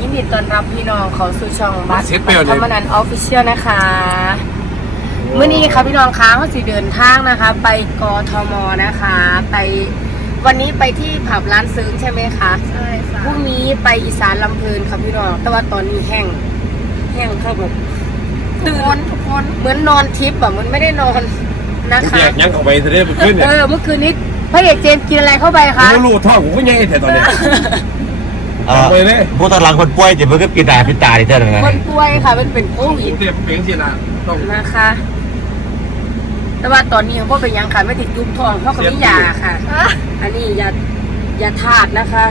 ยินดีต้อนรับพี่น้องเขาสู่ช่องบัสเซ็ตเปรี้ยวเลย ธรรมนันออฟฟิเชียลนะคะเมื่อนี้ค่ะพี่น้องค้าเขาสิเดินทางนะคะ ไปกทมนะคะ ไปวันนี้ไปที่ผับร้านซึ้งใช่ไหมคะใช่ค่ะพรุ่งนี้ไปอีสานลำเพลินค่ะพี่น้องแต่ว่าตอนนี้แห้งแห้งเข้าแบบทุกคนทุกคน เหมือนนอนทิพย์แบบมันไม่ได้นอนนะคะ แยกยังเข้าไปเสด็จขึ้นเนี่ยเออเมื่อคืนนี้พระเอกเจมส์กินอะไรเข้าไปผมคะก็รู้ท่อผมก็ยังไอ้แถวตอนเนี้ย เอ่อเอาไปเลยผู้ตอนหลังคนป่วยจะเพิ่งปิดตาปิดตาดิเจ้าหนึ่งคนป่วยค่ะมันเป็นโควิดเตรียมเป็นสินะต้องนะคะ แต่ว่าตอนนี้เขาก็เป็นหยังค่ะไม่ติดยุบทองเพราะเขาไม่ยาค่ะ อันนี้ยายาธาตุนะคะ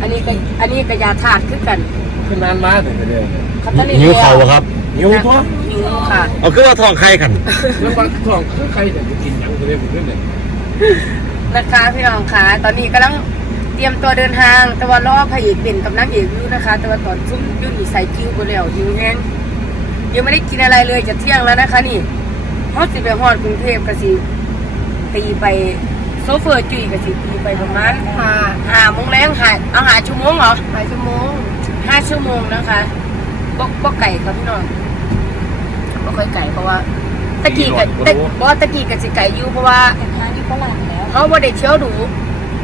อันนี้ก็อันนี้ก็ยาธาตุคือกันขึ้นนานมาถึงจะเนี่ยเขาจะหิวเขาอะครับหิวตัวหิวค่ะเอาคือว่าทองใครกันแล้วบางท่องคือใครจะกินยังเสด็จขึ้นเนี่ยนะคะพี่น้องค่ะตอนนี้กำลัง เตรียมตัวเดินทางแต่ว่ารอพระเอกเป็นกับนางเอกอยู่นะคะ แต่ว่าตอนซุ่มยุ่นนี่ใส่กิ้วไปแล้วหิวแห้งยังไม่ได้กินอะไรเลยจะเที่ยงแล้วนะคะ นี่ฮอดสิไปฮอดกรุงเทพกสิตีไปโซเฟอร์จุยกสิตีไปประมาณค่ะห้าโมงแรงหาเอาหาชั่วโมงเหรอหลายชั่วโมงห้าชั่วโมงนะคะบ่บ่ไก่ครับพี่น้องบ่ค่อยไก่เพราะว่าตะกี้กับตะบ่ตะกี้กับสิไก่อยู่เพราะว่าแต่ทางนี้ฝรั่งแล้วเขาบ่ได้เที่ยวดู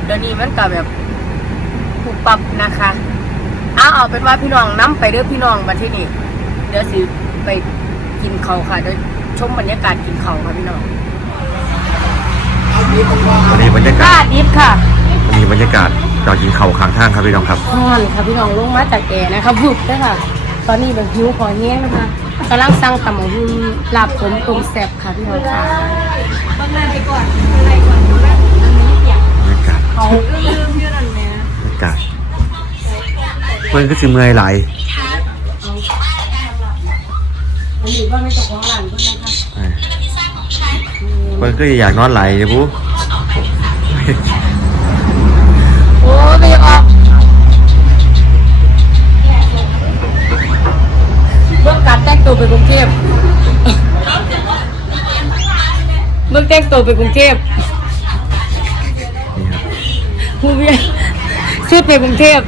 เดี๋ยวนี้มันก็แบบผูก ปรับนะคะเอาเอาเป็นว่าพี่น้องนํไปเด้อพี่น้องมาที่นี่เดี๋ยวสิไปกินเขาวค่ะเดี๋ยวชมบรรยากาศกินเขาวค่ะพี่น้องวันนี้บรรยากาค่าศดิฟค่ะวันนี้บรรยากาศเรากินเข่าวข้างทางครับพี่น้องครับฮอนค่ะพี่น้องลงมาจากแอร์นะคะบุบได้อค่ะ ตอนนี้แบบหิวขอแห้งนะคะกำลังสั่งตำบักหุ่งลาบผมต้มแซ่บค่ะพี่น้องค่ะต้องเล่นไปก่อนอะไรก่อนดูแลอันนี้อย่างบรรยากาศเขาลืมชื่อนั่นเนี่ยบรรยากาศ เพื่อนก็จะเมื่อยหลายอันนี้ว่าไม่ตกของร้านเพิ่นนะคะเออเพื่อนก็อยากนอนไหลเลยปุ๊โอ้ไม่ออกเมื่อการแต่งตัวไปกรุงเทพเมื่อแต่งตัวไปกรุงเทพนี่ครับผู้เวียนซื้อไปกรุงเทพ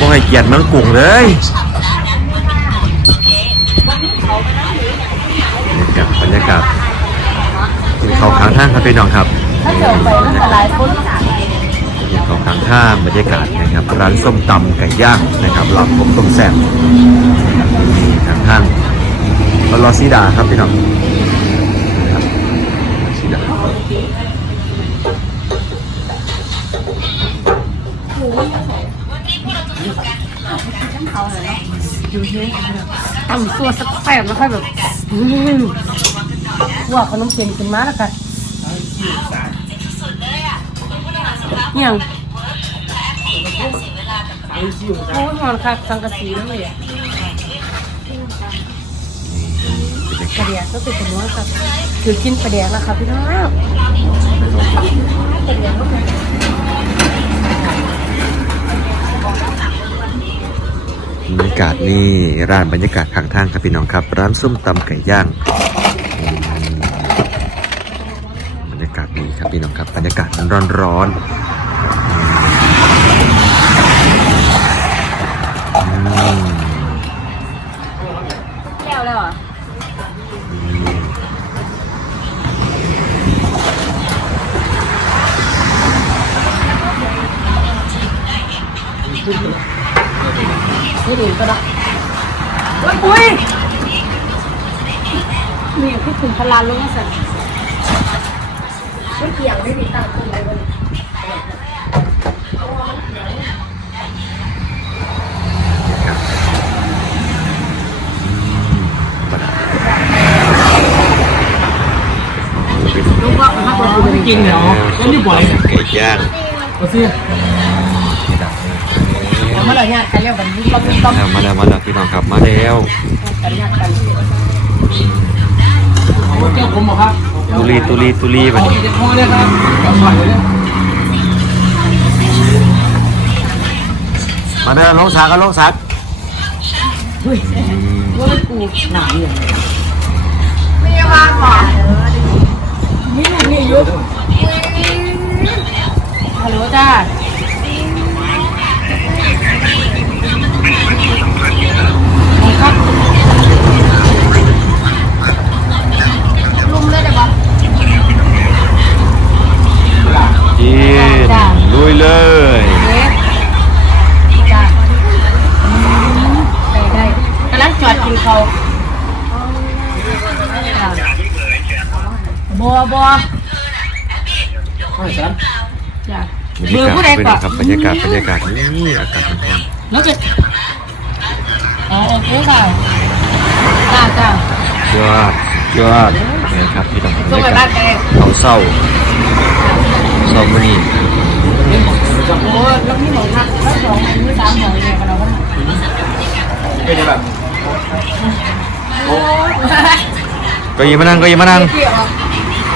บ่ให้เกียรติเมืองกรุงเลยบรรยากาศบรรยากาศกินเขาวข้างทางครับพี่น้องครับถ้าเจอไปนั่นก็หลายคนกินเข่าวข้างทางบรรยากาศนะครับ ร้านส้มตำไก่ย่างนะครับหลับผมต้มแซ่บข้างทางรอซีดาครับพี่น้องนะค รับซีดาต่ำตัวสักแสบแล้วค่อยแบบอืมคั่วขนมเส้นขึ้นมาแล้วกันเนี่ยงโอ้ยหอนค่ะสังกะสีนั่นเลยอะประเดี๋ยวก็เป็นตัวครับคือกินประเดี๋ยวแล้วค่ะพี่น้อง บรรยากาศนี่ร้านบรรยากาศข้างทางครับพี่น้องครับ ร้านส้มตำไก่ย่างอืมบรรยากาศดีครับพี่น้องครับ บรรยากาศมันร้อนๆอืมแก้วแล้วอะ นี่ดีก็ได้ว้ยปุ้ยนี่คือถึงพลานลงมาสั่นไม่เกี่ยงไม่มีตังค์คุณเลยวันนี้กินเหรอแล้วนี่บ่อยไก่ย่างมาซื้อเอา มาเลยเนี่ยใครเรียกกันยุ่ต้องต้องมาแล้วมาแล้วพี่น้องครับมาแล้วกันเนี่ยกันเจ้าผมบอกครับตุลีตุลีตุลีแบบนี้พอเลยครับเอาผ่านเลยมาเดินลงสักก็ลงสักว่ากูหนาเนี่ยไม่ยาบ้านหรอนี่นี่ยุบฮัลโหลจ้า จีนลุยเลยกำลังจอดกินเขาบัวบัวจ้ะมือผู้ใดก่อนครับบรรยากาศบรรยากาศนี่อากาศมันร้อน แล้วจะอ๋อโอเคค่ะจ้าจ้ายอดยอดนะครับพี่น้องบรส่งรไปยากาบ้าศนแกเขาเศร้าเศร้ามื้อนี้โอ้แล้วนี่หมองทักแล้วสองมือสามหมองเนี่ยกันเราก็เป็นแบบก็ยิงมานั่งก็ยิงมานั่งเกี่ยว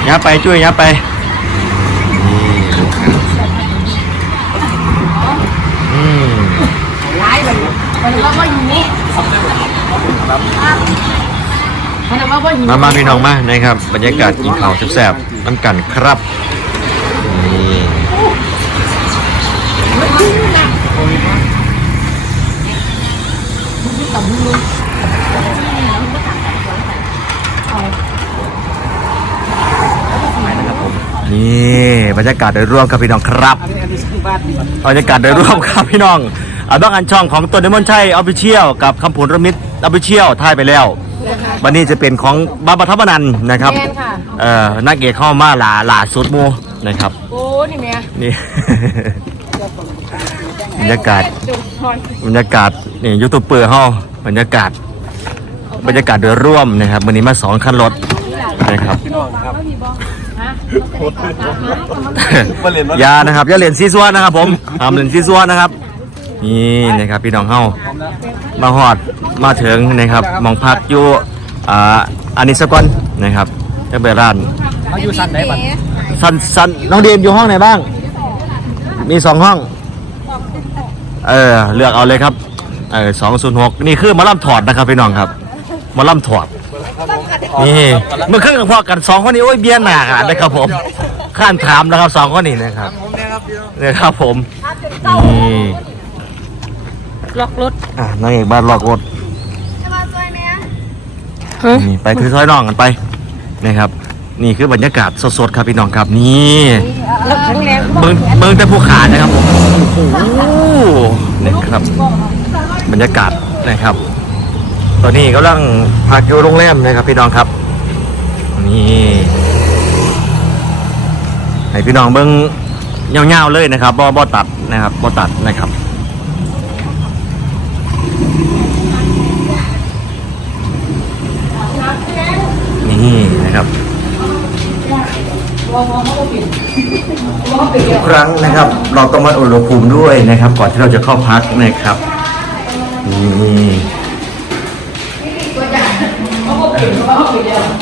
ยับไปช่วยยับไปอืม ร้ายเลยมันว่าว่าอยู่นี่ มามาพี่น้องมานะครับ บรรยากาศกินข้าวแซ่บๆน้ำกันครับนี่นี่บรรยากาศโดยรวมครับพี่น้องครับบรรยากาศโดยรวมครับพี่น้องเอาต้องอันช่องของตัวเดมอนชัยออฟฟิเชียลกับคำผลระมิตรออฟฟิเชียลถ่ายไปแล้ว วันนี้จะเป็นของบาบาทัพนันนะครับแม่นค่ะ เอ่อนักเอกเข้ามาหลาหลาสุดหมูนะครับ โอ้นี่แม่นี่ บรรยากาศบรรยากาศนี่ยูทูบเบอร์เฮาบรรยากาศ บรรยากาศโดยร่วมนะครับวันนี้มาสองคันรถนะครับพี่น้องครับอยานะครับอย่าเล่นซีซัวนะครับ ผมห้ามเล่นซีซัวนะครับ นี่นะครับพี่น้องเฮามาฮอดมาถึงนะครับหมองพักอยู่ อ่าอันนี้สกอนนะครับจะไปร้านเขาอยู่สันไหนบัดสันสันน้องเดียมอยู่ห้องไหนบ้าง มีสองห้อง เออเลือกเอาเลยครับเออสองศูนย์หกนี่คือหมาล่ำถอดนะครับพี่น้องครับหมาล่ำถอดนี่เมื่อครึ่งกับพอกันสองคนนี้โอ้ยเบียร์หนากันนะครับผมข้านถามนะครับสองคนนี้นะครับผมเนี่ยครับพี่น้องเนี่ยครับผมนี่ล็อกรถอะนางเอกบ้านหลอกรถ จะมาช่วยเนี่ย นี่ไปถือถ้อยน้องกันไปนะครับ นี่คือบรรยากาศสดๆครับพี่น้องครับนี่แล้วแข็งแรงเบิ้งเบิ้งแต่ภูขานะครับผมโอ้โหนะครับ บรรยากาศนะครับ ตอนนี้กำลังพักอยู่โรงแรมนะครับพี่น้องครับ นี่ให้พี่น้องเบิ้งเงาวๆเลยนะครับบ่บ่ตัดนะครับบ่ตัดนะครับ นี่นะครับทุก ครั้งนะครับ เราต้องมาอุณหภูมิด้วยนะครับ ก่อนที่เราจะเข้าพักนะครับนี่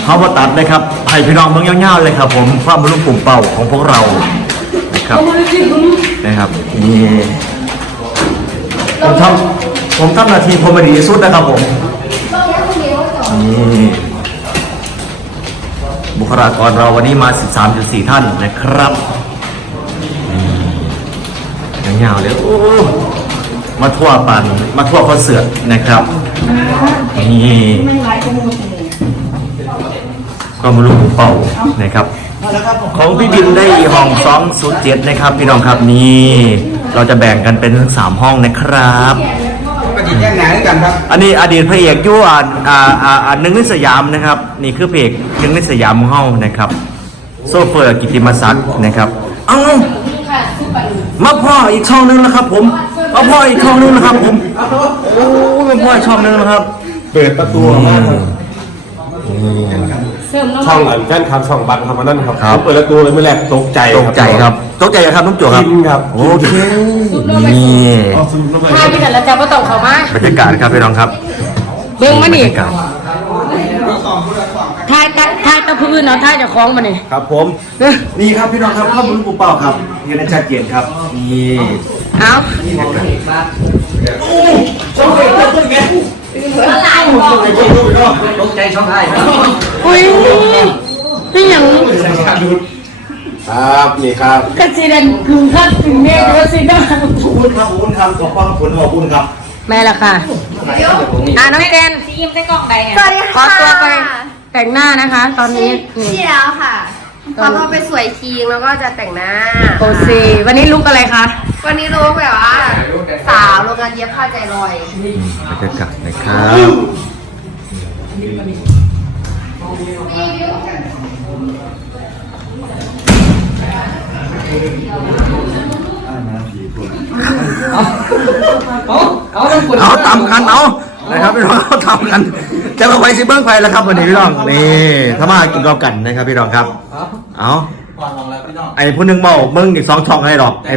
เขามาตัดนะครับให้พี่น้องเมืองย่าๆเลยครับ ผมความรู้กลุ่มเป่าของพวกเรานะครับนะครับนี่ผมทำผมทำนาทีผมมดีสุดนะครับผมนี่บุคลากรเราวันนี้มา 13.4 ท่านนะครับ ยาวๆเลยโอ้มาทั่วปันมาทั่วคอนเสิร์ตนะครับนี่ก็มาลูกเป่านะครับ ของพี่บินได้ห้อง207นะครับ พี่น้องครับนี่เราจะแบ่งกันเป็นทั้ง3ห้องนะครับก็จีแจ้งงานด้วยกันครับอันนี้อดีตพระเอกอยู่อ่าอ่าอ่าอ่าหนึ่งในสยามนะครับ นี่คือพระเอกหนึ่งในสยามของเฮานะครับ โซเฟอร์กิติมศักดิ์นะครับ เอ้า มาพ่ออีกช่องหนึงแล้วครับ ผมมาพ่ออีกช่องหนึงแล้วครับ ผมโอ้มาพ่ออีกช่องหนึงแล้วครับ เปิดประตูออกมาครับเสริมน้องช่องอันแฟนคลับช่องบัตรทำมานั่นครับครับผมเปิดประตูเลยเมื่อแรกตกใจตกใจครับ ตกใจครับน้องโจครับ กินครับโอเคนี่ อ๋อสรุปแล้วไปถ้าพี่แต่ละจะก็ต้องเข้ามาบรรยากาศครับพี่น้องครับ เบิ่งมาบรนี่รยากาศทายตะทายตะพื้นเนาะทายเจะคล้าของมานี่ครับผม นี่ครับพี่น้องครับข้อมูลปูเป้าครับเห็นได้ชัดเจนครับ นี่เอาตกใจช่องไทยอุ้ยนี่หยังครับนี่ครับกระสีเดนถึงขั้นถึงเนี่ยกระสีเดนขอบคุณครับขอบคุณครับขอบคุณผลขอบคุณครับแม่ละค่ะอ่าน้องเจนยิ้มใส่กล่องใดเนี่ยสวัสดีค่ะขอตัวไป แต่งหน้านะคะ ตอนนี้นี่ ที่แล้วค่ะพอเราไปสวยคิงแล้วก็จะแต่งหน้าโอซีวันนี้ลุกอะไรคะวันนี้รู้แบบว่า สาวโรงงานเย็บผ้าใจลอย บรรยากาศนะครับ เอาเอาต้องกดเอาตำกันเอา นะครับพี่น้องเอาตำกันจะมาไว้ซิเบิ้งไฟแล้วครับวันนี้พี่น้องนี่ถ้ามากินรอบกันนะครับพี่น้องครับ เอาก่อนลองแล้วพี่น้องไอ้ผู้หนึงเมามึงอีกสองช่องให้ดอกไอ้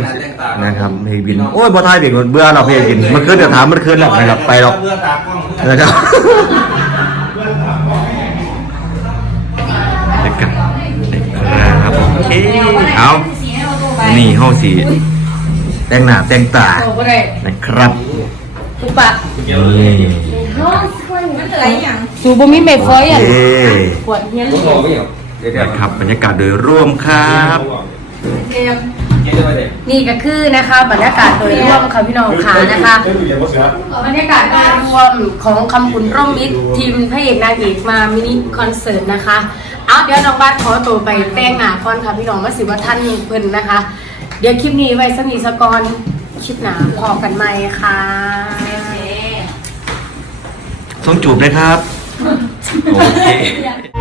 นะครับเพลงบินโอ้ยบอทายเบรกเบื่อเราเพลงบินมันขึ้นเดี๋ยวถามมันขึ้นแล้วนะครับไปหรอกเพื่อตากล้องนะครับเด็กกันครับผมโอเคเอานี่ห้องสีแต่งหน้าแต่งตาโอ้ก็ได้นะครับทุ กปะนี่มันเหลืออย่างสูบ่มีเมฟอยอะเย้ปวดเฮียนต้องบอกไม่เหรอเดี๋ยวเดี๋ยวนะครับบรรยากาศโดยรวมครับเตรียมกินได้ไหมเด็กนี่ก็คือนะคะบรรยากาศโดยรวมค่ะพี่น้องขานะคะได้ดูอย่างว่าเสือบรรยากาศโดยรวมของคำขุนร่มมิตรทีมพระเอกนางเอกมามินิคอนเสิร์ตนะคะเอาเดี๋ยวน้องบ้านขอตัวไปแต่งหน้าก่อนค่ะพี่น้องมาสิว่าท่านเพิ่นนะคะ เดี๋ยวคลิปนี้ไว้สมีสกอนคลิปหนาพอกันไหมค่ะ ส่งจูบเลยครับ โอเค